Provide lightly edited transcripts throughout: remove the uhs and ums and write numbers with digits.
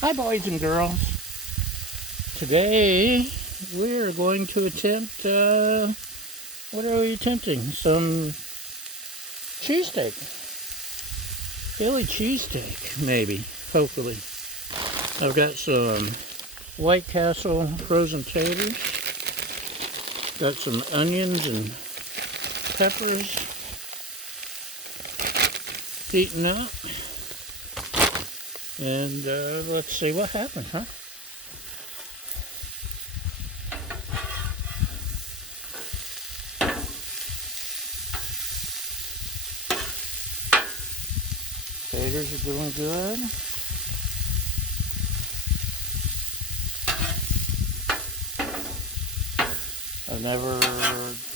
Hi boys and girls. Today we are going to attempt, what are we attempting? Some cheesesteak. Philly cheesesteak, maybe, hopefully. I've got some White Castle frozen taters. Got some onions and peppers heating up. And let's see what happens, huh? Taters are doing good. I've never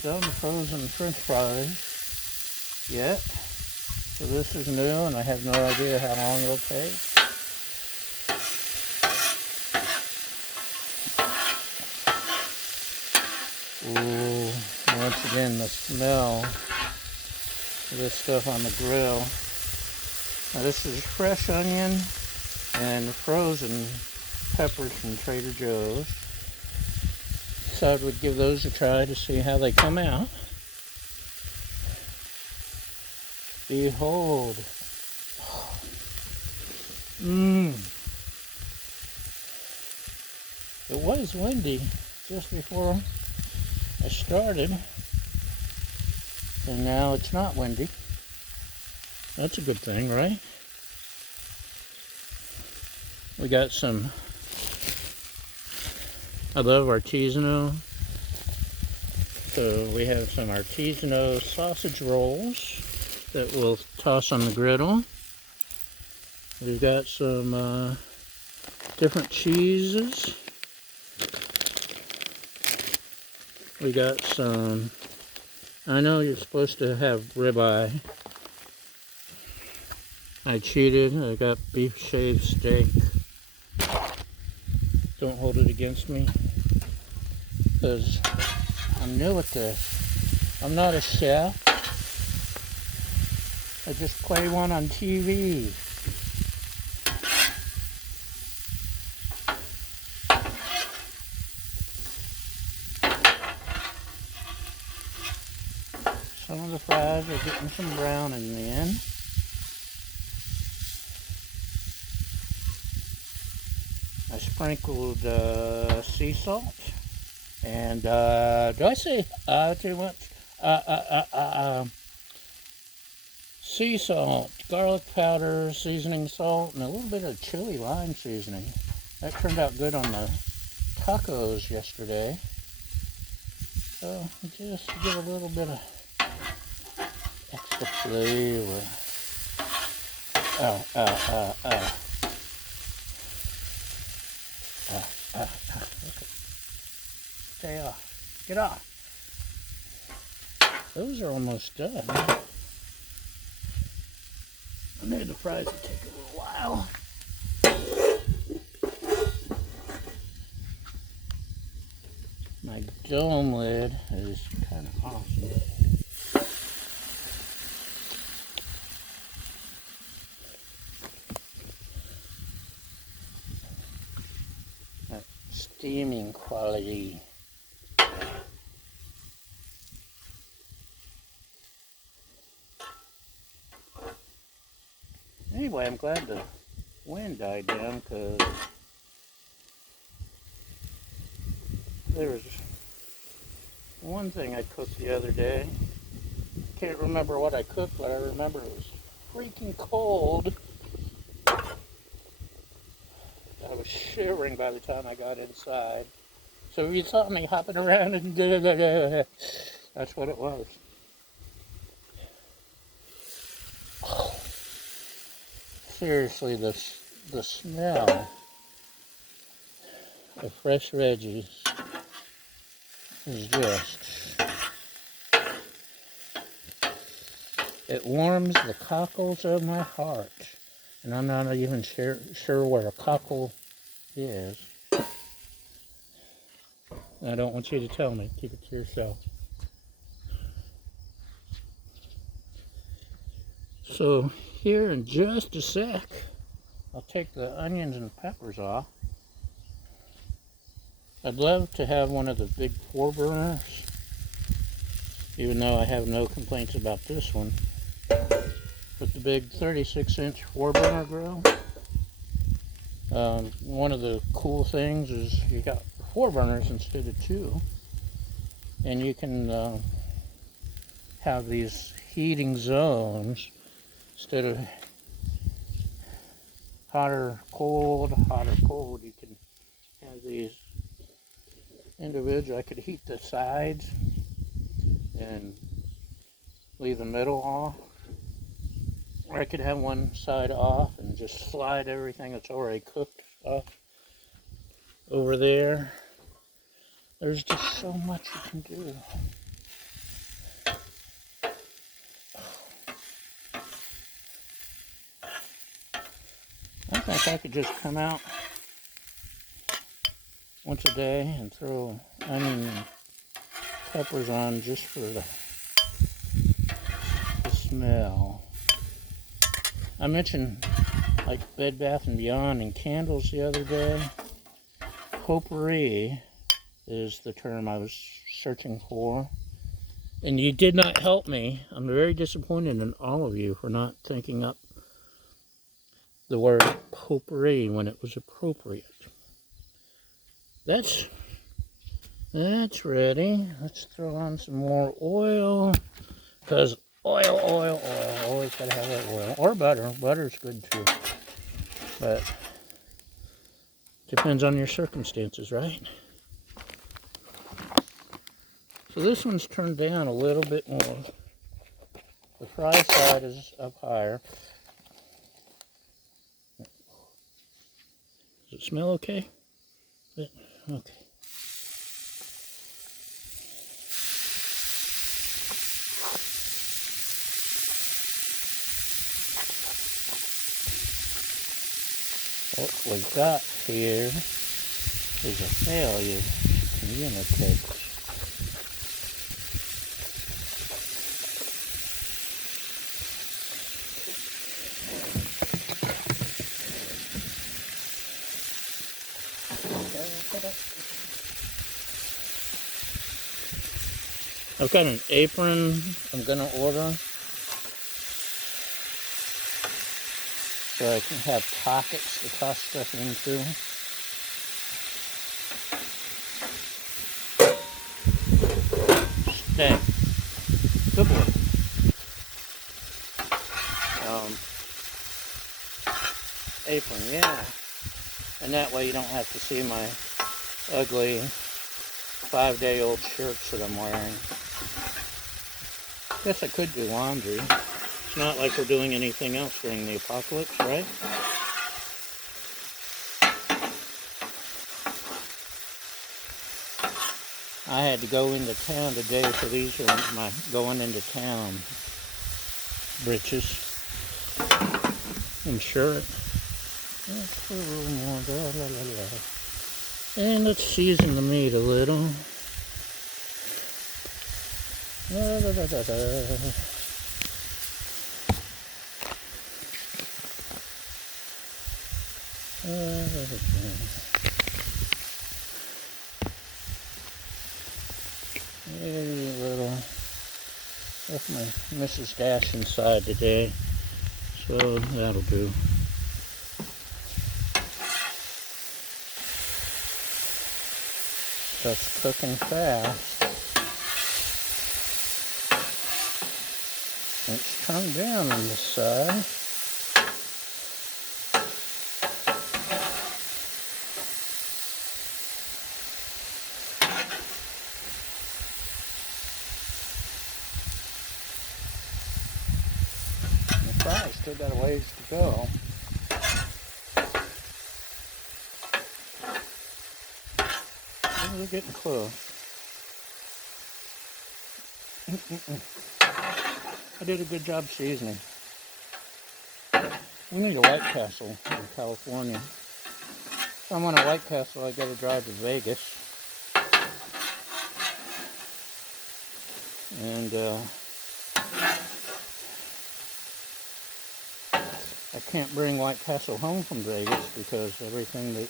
done frozen french fries yet. So this is new and I have no idea how long it'll take. Ooh, once again the smell of this stuff on the grill. Now this is fresh onion and frozen peppers from Trader Joe's. So I would give those a try to see how they come out. Behold. It was windy just before I started, and now it's not windy. That's a good thing, right? We got some, I love artisanal, so we have some artisanal sausage rolls that we'll toss on the griddle. We've got some different cheeses. We got some, I know you're supposed to have ribeye. I cheated, I got beef shaved steak. Don't hold it against me, because I'm new at this. I'm not a chef. I just play one on TV. Some of the fries are getting some brown in the end. I sprinkled sea salt, and do I say too much? Sea salt, garlic powder, seasoning salt, and a little bit of chili lime seasoning. That turned out good on the tacos yesterday. So just give a little bit of extra flavor. Okay. Stay off. Get off. Those are almost done. I knew the fries would take a little while. My dome lid is kind of awesome. That steaming quality. Anyway, I'm glad the wind died down, because there was one thing I cooked the other day. Can't remember what I cooked, but I remember it was freaking cold. I was shivering by the time I got inside. So you saw me hopping around and that's what it was. Seriously, the smell of fresh veggies is just, it warms the cockles of my heart. And I'm not even sure where a cockle is. I don't want you to tell me. Keep it to yourself. So here in just a sec, I'll take the onions and peppers off. I'd love to have one of the big 4-burners, even though I have no complaints about this one. But the big 36-inch 4-burner grill, one of the cool things is you got 4 burners instead of 2, and you can have these heating zones instead of hot or cold. You can have these individual. I could heat the sides and leave the middle off, or I could have one side off and just slide everything that's already cooked off over there. There's just so much you can do. I think I could just come out once a day and throw onion and peppers on just for the smell. I mentioned like Bed Bath & Beyond and candles the other day. Potpourri is the term I was searching for, and you did not help me. I'm very disappointed in all of you for not thinking up the word potpourri when it was appropriate. That's ready. Let's throw on some more oil, because oil, always gotta have that oil, or butter. Butter's good too, but depends on your circumstances, right? So this one's turned down a little bit more. The fry side is up higher. Does it smell okay? Okay. What we've got here is a failure to communicate. I've got an apron I'm gonna order so I can have pockets to toss stuff into. Stay. Good boy. Apron, yeah. And that way you don't have to see my ugly 5-day-old shirts that I'm wearing. Guess I could do laundry. It's not like we're doing anything else during the apocalypse, right? I had to go into town today, so these are my going into town breeches and shirt. Let's put a little more. And let's season the meat a little. Maybe a little. Left my Mrs. Dash inside today, so that'll do. Stuff's cooking fast. It's turned down on this side. The fry's still got a ways to go. We're getting close. I did a good job seasoning. We need a White Castle in California. If I want a White Castle, I gotta drive to Vegas. And I can't bring White Castle home from Vegas because everything that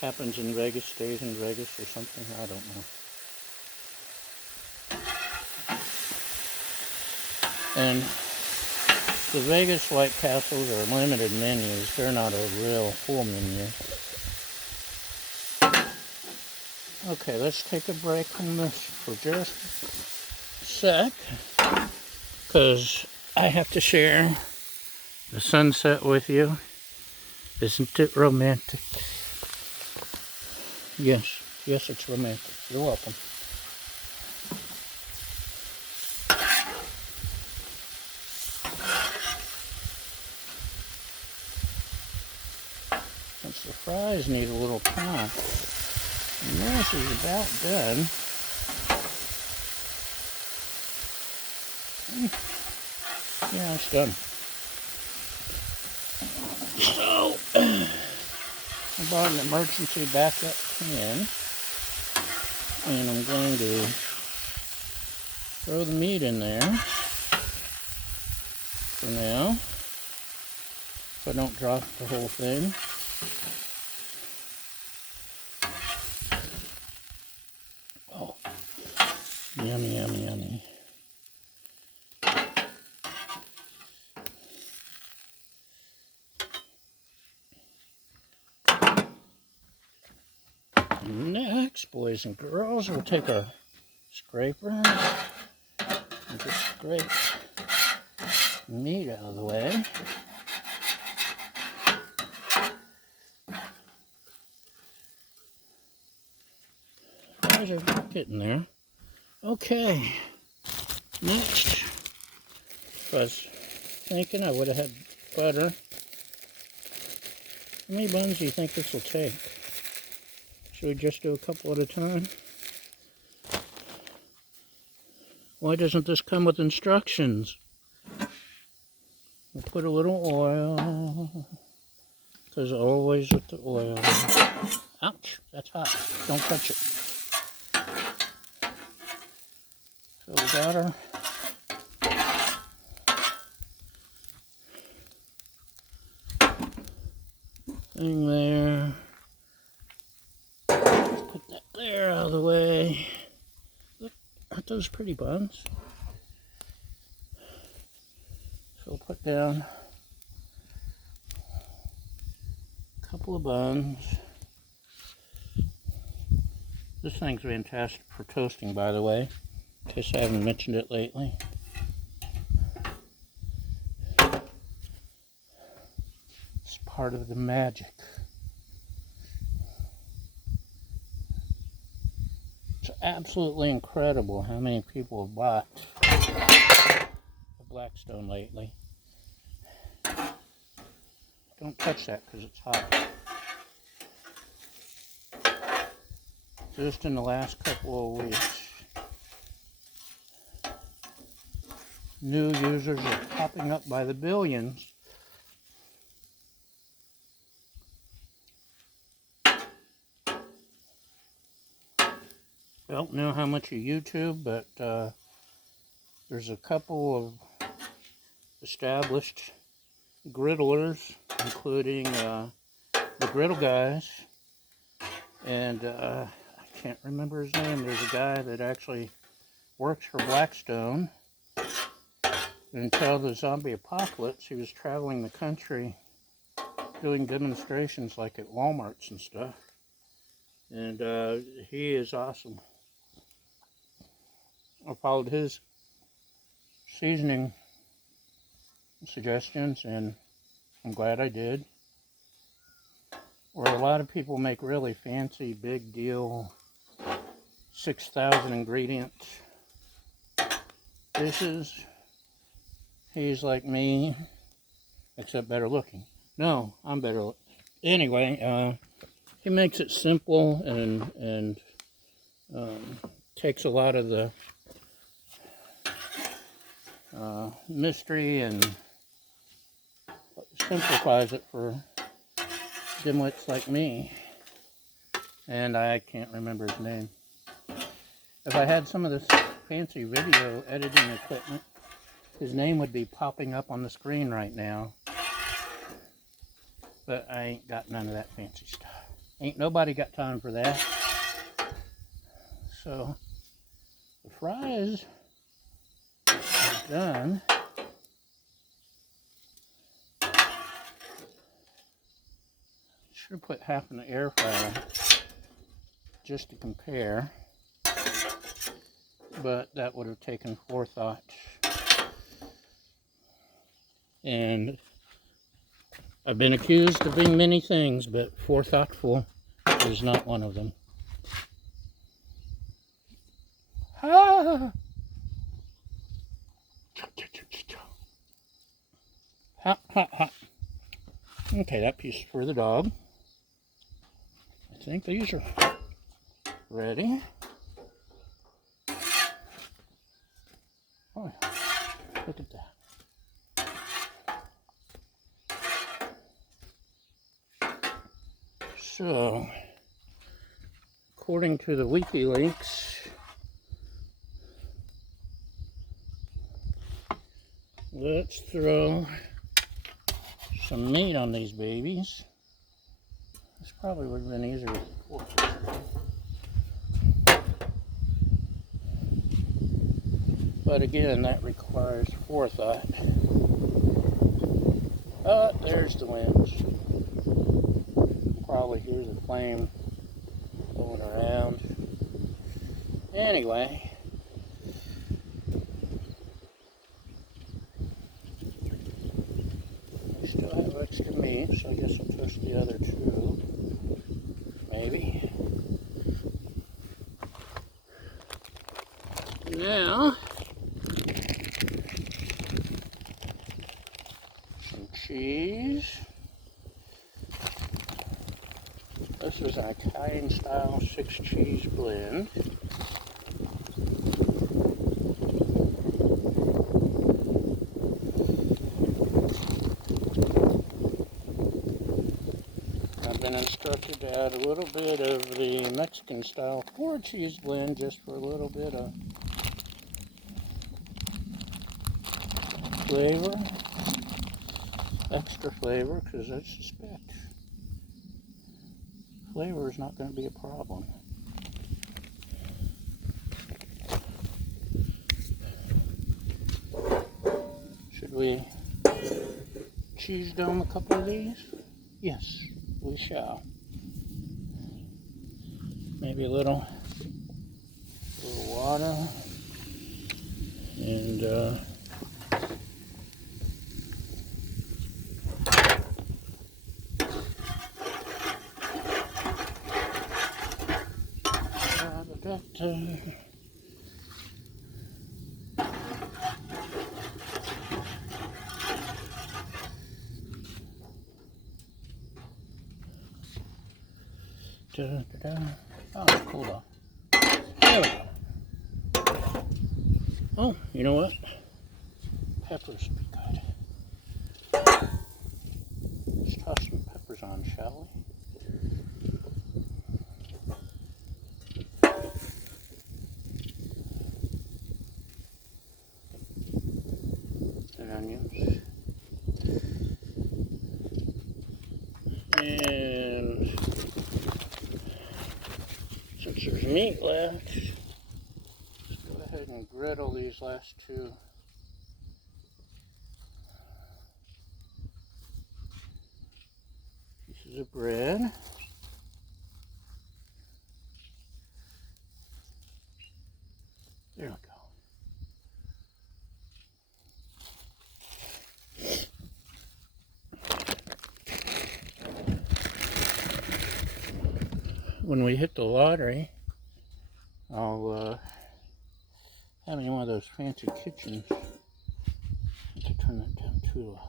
happens in Vegas stays in Vegas or something. I don't know. And the Vegas White Castles are limited menus. They're not a real full menu. Okay, let's take a break from this for just a sec, because I have to share the sunset with you. Isn't it romantic? Yes, yes, it's romantic. You're welcome. Since the fries need a little time, and this is about done. Yeah, it's done. So, I bought an emergency backup pan, and I'm going to throw the meat in there for now, so I don't drop the whole thing. Oh, yummy, yummy, yummy. Next, boys and girls, we'll take our scraper and just scrape meat out of the way. Fries are getting there. Okay, next, if I was thinking I would have had butter. How many buns do you think this will take? Should we just do a couple at a time? Why doesn't this come with instructions? We'll put a little oil, because always with the oil. Ouch, that's hot. Don't touch it. So we got our thing there. Let's put that there out of the way. Look, aren't those pretty buns? So we'll put down a couple of buns. This thing's fantastic for toasting, by the way, in case I haven't mentioned it lately. It's part of the magic. It's absolutely incredible how many people have bought a Blackstone lately. Don't touch that because it's hot. Just in the last couple of weeks, new users are popping up by the billions. Don't know how much of YouTube, but there's a couple of established griddlers, including the Griddle Guys, and I can't remember his name. There's a guy that actually works for Blackstone. Until the zombie apocalypse, he was traveling the country doing demonstrations like at Walmarts and stuff. And he is awesome. I followed his seasoning suggestions, and I'm glad I did. Where a lot of people make really fancy, big deal, 6,000 ingredients dishes, he's like me, except better looking. No, I'm better looking. Anyway, he makes it simple and takes a lot of the mystery and simplifies it for dimwits like me. And I can't remember his name. If I had some of this fancy video editing equipment, his name would be popping up on the screen right now. But I ain't got none of that fancy stuff. Ain't nobody got time for that. So the fries are done. Should have put half in the air fryer just to compare. But that would have taken forethought. And I've been accused of being many things, but forethoughtful is not one of them. Ah! Hot, hot, hot. Okay, that piece is for the dog. I think these are ready. Oh, look at that. So, according to the WikiLeaks, let's throw some meat on these babies. This probably would have been easier with the fork. But again, that requires forethought. Oh, there's the winch. Probably hear the flame going around. Anyway, we still have extra meat, so I guess I'll toast the other two. Maybe. Now, some cheese. This is an Italian style 6 cheese blend. I've been instructed to add a little bit of the Mexican style 4 cheese blend just for a little bit of flavor, extra flavor, because I suspect flavor is not going to be a problem. Should we cheese dome a couple of these? Yes, we shall. Maybe a little water and oh, it's cooled off. There we go. Oh, you know what? Peppers would be good. Let's toss some peppers on, shall we? And onions. And since there's meat left, let's go ahead and griddle these last two. Pieces of bread. There we go. When we hit the lottery, I'll have me one of those fancy kitchens. I have to turn that down too low.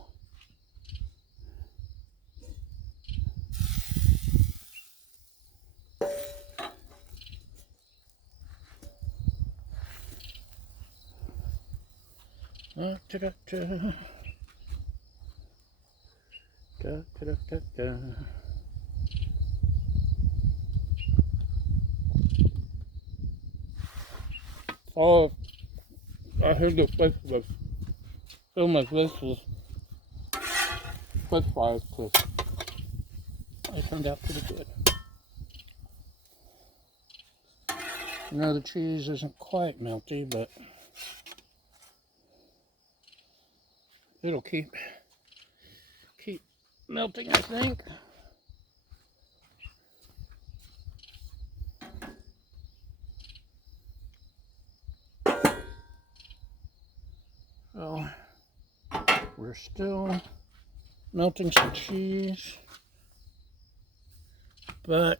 Da, da, da, da. Da, da, da, da. Oh, I heard the place was fill my fist with French fries because they turned out pretty good. You know, the cheese isn't quite melty, but it'll keep melting, I think. So we're still melting some cheese, but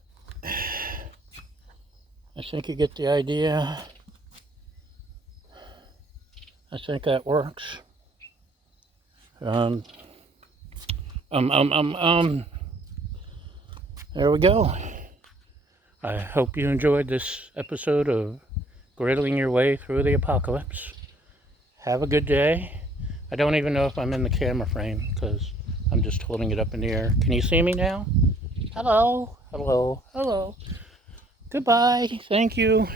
I think you get the idea. I think that works. There we go. I hope you enjoyed this episode of Griddling Your Way Through the Apocalypse. Have a good day. I don't even know if I'm in the camera frame because I'm just holding it up in the air. Can you see me now? Hello, hello, hello. Goodbye. Thank you.